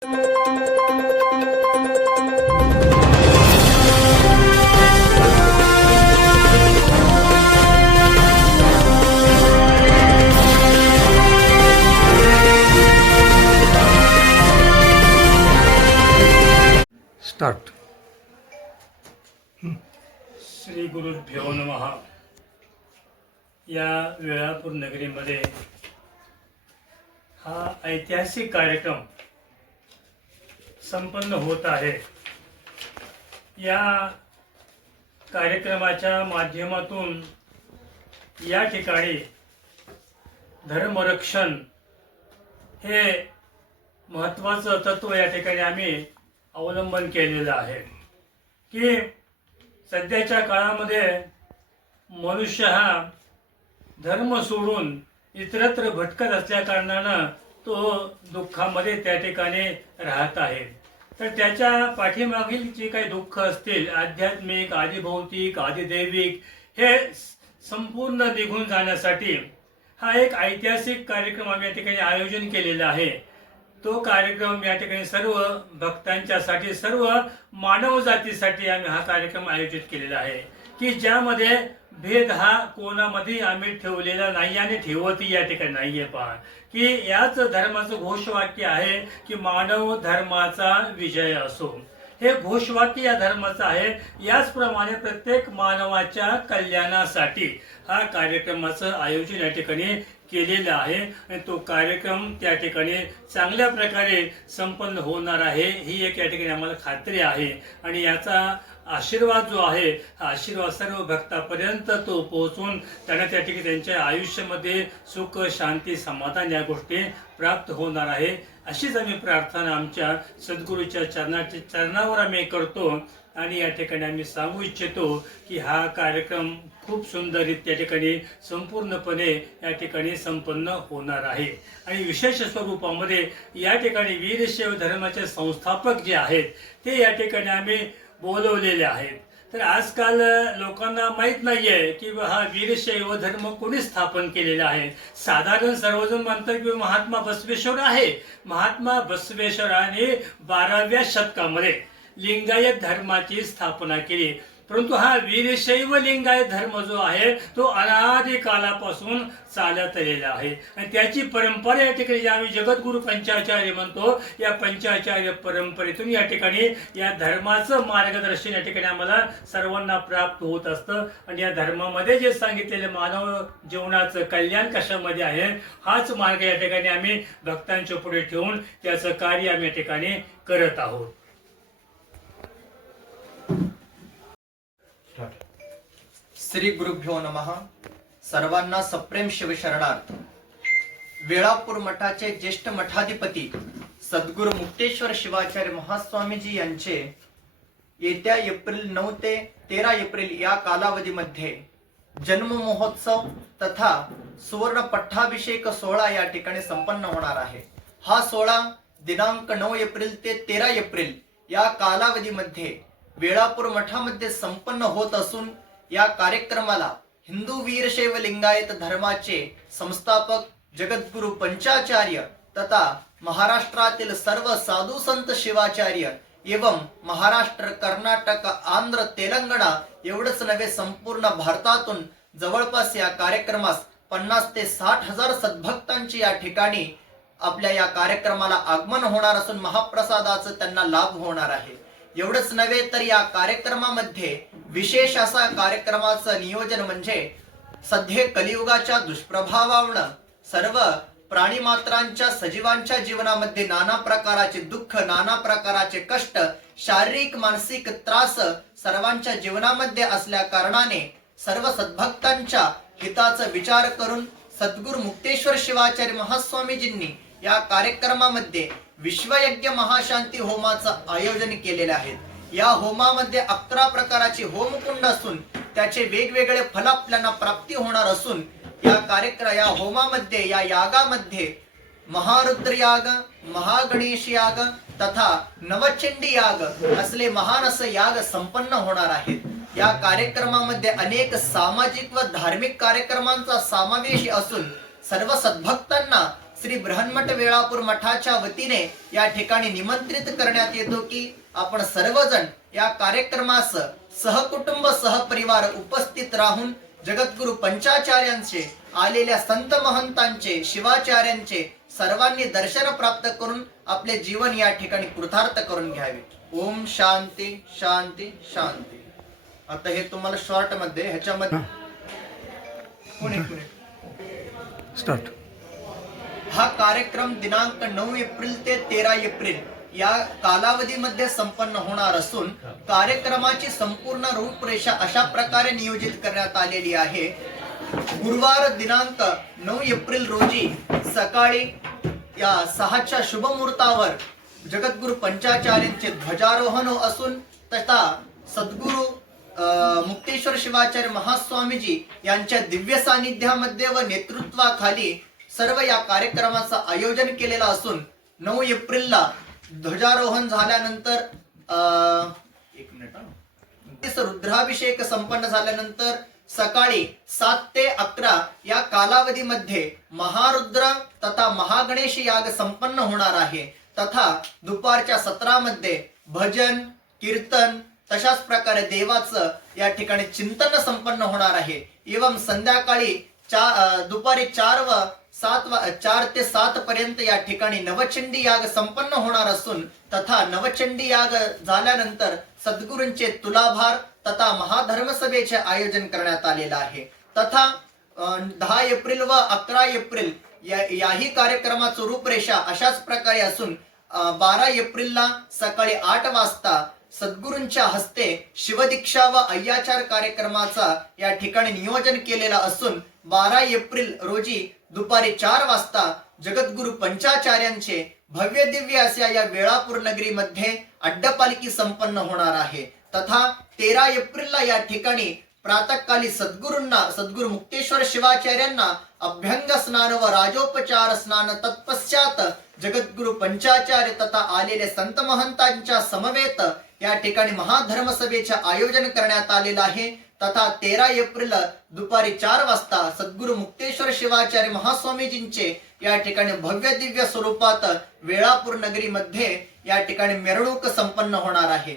Start. Shri गुरुभ्यो नमः. या वेळापूर नगरीमध्ये हा ऐतिहासिक कार्यक्रम संपन्न होत आहे. या कार्यक्रमाच्या माध्यमातून या ठिकाणी धर्मरक्षण हे महत्त्वाचं तत्व या ठिकाणी आम्ही अवलंबन केलेलं आहे की सध्याच्या काळामध्ये मनुष्य हा धर्म सोडून इतरत्र भटकत असल्या कारणानं तो दुःखामध्ये त्या ठिकाणी राहत आहे. तर त्याच्या पाठीमागील जे काही दुःख असतील आध्यात्मिक, आदिभौतिक, आदिदैविक हे संपूर्ण निघून जाण्यासाठी हा एक ऐतिहासिक कार्यक्रम आम्ही या ठिकाणी आयोजन केलेला आहे. तो कार्यक्रम या ठिकाणी सर्व भक्तांच्यासाठी, सर्व मानव जातीसाठी आम्ही हा कार्यक्रम आयोजित केलेला आहे की ज्यामध्ये भेद हा कोणामध्ये आम्ही ठेवलेला नाही आणि ठेवतही या ठिकाणी नाहीये. पहा की याच धर्माचं घोषवाक्य आहे की मानव धर्माचा विजय असो. हे घोषवाक्य या धर्माचं आहे. याचप्रमाणे प्रत्येक मानवाच्या कल्याणासाठी हा कार्यक्रमाचं आयोजन या ठिकाणी केलेला आहे आणि तो कार्यक्रम त्या ठिकाणी चांगल्या प्रकारे संपन्न होणार आहे ही एक या ठिकाणी आम्हाला खात्री आहे. आणि याचा आशीर्वाद जो आहे हा आशीर्वाद सर्व भक्तापर्यंत तो पोहोचून त्यांना त्या ठिकाणी त्यांच्या आयुष्यामध्ये सुख, शांती, समाधान या गोष्टी प्राप्त होणार आहे अशीच आम्ही प्रार्थना आमच्या सद्गुरूच्या चरणावर आम्ही करतो. आणि या ठिकाणी आम्ही सांगू इच्छितो की हा कार्यक्रम खूप सुंदर त्या ठिकाणी संपूर्णपणे या ठिकाणी संपन्न होणार आहे. आणि विशेष स्वरूपामध्ये या ठिकाणी वीरशैव धर्माचे संस्थापक जे आहेत ते या ठिकाणी आम्ही बोलवलेले आहेत. तर आजकाल लोकांना माहीत नाहीये की हा वीरशैव धर्म कोणी स्थापन केलेला आहे. साधारण सर्वजण म्हणतात की महात्मा बसवेश्वर आहे. महात्मा बसवेश्वराने 12व्या शतकामध्ये लिंगायत धर्माची स्थापना केली. परंतु हा वीरशैव लिंगायत धर्म जो आहे तो अनादी कालापासून चालत आलेला आहे आणि त्याची परंपरा या ठिकाणी आम्ही जगद्गुरु पंचाचार्य म्हणतो. या पंचाचार्य परंपरेतून या ठिकाणी या धर्माचं मार्गदर्शन या ठिकाणी आम्हाला सर्वांना प्राप्त होत असतं. आणि या धर्मामध्ये जे सांगितलेले मानव जीवनाचं कल्याण कशामध्ये आहे हाच मार्ग या ठिकाणी आम्ही भक्तांच्या पुढे ठेवून त्याचं कार्य आम्ही या ठिकाणी करत आहोत. श्री गुरुभ्यो नमः. सर्वांना सप्रेम शिवशरणार्थ. वेळापूर मठाचे ज्येष्ठ मठाधिपती सद्गुरू मुक्तेश्वर शिवाचार्य महास्वामीजी यांचे येत्या एप्रिल 9 ते 13 एप्रिल या कालावधीमध्ये जन्म महोत्सव तथा सुवर्ण पट्टाभिषेक सोहळा या ठिकाणी संपन्न होणार आहे. हा सोहळा दिनांक 9 एप्रिल ते 13 एप्रिल या कालावधीमध्ये वेळापूर मठामध्ये संपन्न होत असून या कार्यक्रमाला हिंदू वीरशैव लिंगायत धर्माचे संस्थापक जगद्गुरु पंचाचार्य तथा महाराष्ट्रातील सर्व साधू संत शिवाचार्य एवं महाराष्ट्र, कर्नाटक, आंध्र, तेलंगणा एवढंच नव्हे संपूर्ण भारतातून जवळपास या कार्यक्रमास 50 ते 60 हजार सद्भक्तांची या ठिकाणी आपल्या या कार्यक्रमाला आगमन होणार असून महाप्रसादाचं त्यांना लाभ होणार आहे. एवढंच नव्हे तर या कार्यक्रमामध्ये विशेष असा कार्यक्रमाचं नियोजन म्हणजे सध्या कलियुगाच्या दुष्प्रभावामुळे सर्व प्राणीमात्रांच्या, सजीवांच्या जीवनामध्ये नाना प्रकारचे दुःख, नाना प्रकारचे कष्ट, शारीरिक मानसिक त्रास सर्वांच्या जीवनामध्ये असल्या कारणाने सर्व सद्भक्तांच्या हिताचा विचार करून सद्गुरू मुक्तेश्वर शिवाचार्य महास्वामीजींनी या कार्यक्रमामध्ये विश्वयज्ञ महाशांती होमाचं आयोजन केलेले आहे. या होमामध्ये 11 प्रकारचे होमकुंड असून त्याचे वेगवेगळे फल आपल्याला प्राप्ती होणार असून या होमामध्ये, या यागामध्ये महारुद्र याग, महागणेश याग तथा नवचंडी याग असले महान असे याग संपन्न होणार आहेत. या कार्यक्रमामध्ये अनेक सामाजिक व धार्मिक कार्यक्रमांचा समावेश असून सर्व सद्भक्तांना श्री बृहन्मठ वेळापूर मठाच्या वतीने या ठिकाणी निमंत्रित करण्यात येतो की आपण सर्वजण या कार्यक्रमास सहकुटुंब सहपरिवार उपस्थित राहून जगद्गुरु पंचाचार्यांचे, आलेल्या संत महंतांचे, शिवाचार्यांचे सर्वांनी दर्शन प्राप्त करून आपले जीवन या ठिकाणी कृतार्थ करून घ्यावे. ओम शांती शांती शांती. आता हे तुम्हाला शॉर्ट मध्ये ह्याच्यामध्ये स्टार्ट. हा कार्यक्रम दिनांक 9 एप्रिल ते 13 एप्रिल या कालावधीमध्ये संपन्न होणार असून कार्यक्रमाची संपूर्ण रूपरेषा अशा प्रकारे नियोजित करण्यात आलेली आहे. गुरुवार दिनांक 9 एप्रिल रोजी सकाळी या 6च्या शुभ मुहूर्तावर जगद्गुरु पंचाचार्यांचे ध्वजारोहण असून तथा सद्गुरु मुक्तेश्वर शिवाचार्य महास्वामीजी यांच्या दिव्य सानिध्यामध्ये व नेतृत्वाखाली सर्व या कार्यक्रमाचं आयोजन केलेलं असून 9 एप्रिलला ध्वजारोहण झाल्यानंतर रुद्राभिषेक संपन्न झाल्यानंतर सकाळी 7 ते 11 या कालावधीमध्ये महारुद्र तथा महागणेश याग संपन्न होणार आहे. तथा दुपारच्या 17 मध्ये भजन कीर्तन तशाच प्रकारे देवाचं या ठिकाणी चिंतन संपन्न होणार आहे. एवं संध्याकाळी दुपारी 4 ते 7 पर्यंत या ठिकाणी नवचंडी याग संपन्न होणार असून तथा नवचंडी याग झाल्यानंतर सद्गुरूंचे तुलाभार तथा महाधर्मसभेचे आयोजन करण्यात आलेलं आहे. तथा 10 एप्रिल व 11 एप्रिल याही कार्यक्रमाचं रूपरेषा अशाच प्रकारे असून 12 एप्रिलला सकाळी 8 वाजता सद्गुरूंच्या हस्ते शिवदीक्षा व अय्याचार कार्यक्रमाचा या ठिकाणी नियोजन केलेला असून 12 एप्रिल रोजी दुपारी 4 वाजता जगद्गुरु पंचाचार्यांचे भव्य दिव्य अशा या वेळापूर नगरीमध्ये अड्डपालखी संपन्न होणार आहे. तथा 13 एप्रिलला या ठिकाणी प्रातःकाली सद्गुरु मुक्तेश्वर शिवाचार्यांना अभ्यंग स्नान व राजोपचार स्नान तत्पश्चात जगद्गुरु पंचाचार्य तथा आलेले संत महंतांच्या समवेत या ठिकाणी महाधर्मसभेचे आयोजन करण्यात आलेलं आहे. तथा 13 एप्रिल दुपारी 4 वाजता सद्गुरु मुक्तेश्वर शिवाचार्य महास्वामीजींचे या ठिकाणी भव्य दिव्य स्वरूपात वेळापूर नगरीमध्ये या ठिकाणी मिरवणूक संपन्न होणार आहे.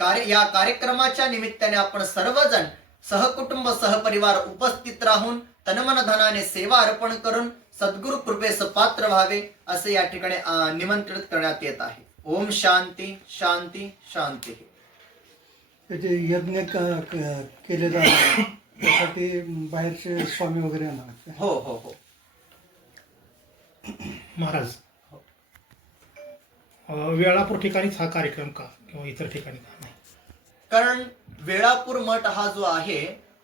या कार्यक्रमाच्या निमित्ताने आपण सर्वजण सहकुटुंब सहपरिवार उपस्थित राहून तनमन धनाने सेवा अर्पण करून सद्गुरु कृपेस पात्र व्हावे असे या ठिकाणी निमंत्रित करण्यात येत आहे. ओम शांती शांती शांती. त्याचे यज्ञ केले जाणार त्यासाठी बाहेरचे स्वामी वगैरे येणार. हो हो हो महाराज, वेळापूर ठिकाणीच हा कार्यक्रम का किंवा इतर ठिकाणी का नाही? कारण वेळापूर मठ हा जो आहे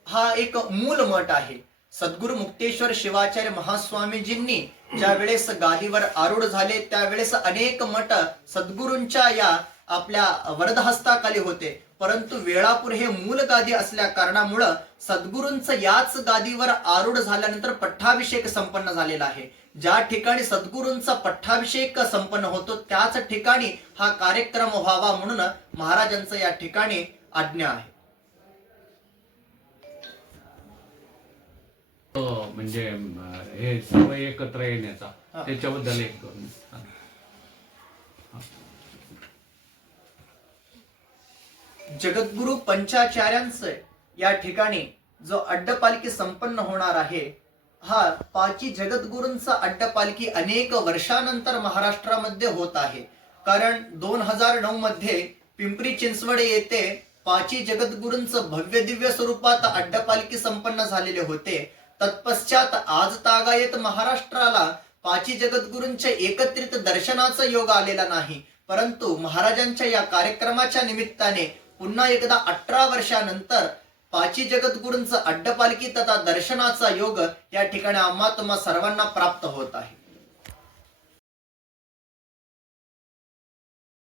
हा एक मूल मठ आहे. सद्गुरु मुक्तेश्वर शिवाचार्य महास्वामीजींनी ज्या वेळेस गादीवर आरूढ झाले त्यावेळेस अनेक मठ सद्गुरूंच्या या आपल्या वरदहस्ताखाली होते. परंतु वेळापूर हे मूल गादी असल्या कारणामुळं सद्गुरूंचं याच गादीवर आरूढ झाल्यानंतर पट्टाभिषेक संपन्न झालेला आहे. ज्या ठिकाणी सद्गुरूंचा पट्टाभिषेक संपन्न होतो त्याच ठिकाणी हा कार्यक्रम व्हावा म्हणून महाराजांचं या ठिकाणी आज्ञा आहे. म्हणजे हे सर्व एकत्र येण्याचा त्याच्याबद्दल एक जगद्गुरु पंचाचार्यांचं या ठिकाणी जो अड्डपालखी संपन्न होणार आहे हा पाची जगद्गुरूंचा अड्डपालखी अनेक वर्षानंतर महाराष्ट्रामध्ये होत आहे. कारण 2009 मध्ये पिंपरी चिंचवड येथे पाची जगद्गुरूंचं भव्य दिव्य स्वरूपात अड्डपालखी संपन्न झालेले होते. तत्पश्चात आज तागायत महाराष्ट्राला पाची जगद्गुरूंच्या एकत्रित दर्शनाचा योग आलेला नाही. परंतु महाराजांच्या या कार्यक्रमाच्या निमित्ताने पुन्हा एकदा 18 वर्षानंतर पाची जगद्गुरूंचं अड्डपालखी तथा दर्शनाचा योग या ठिकाणी आम्हा सर्वांना प्राप्त होत आहे.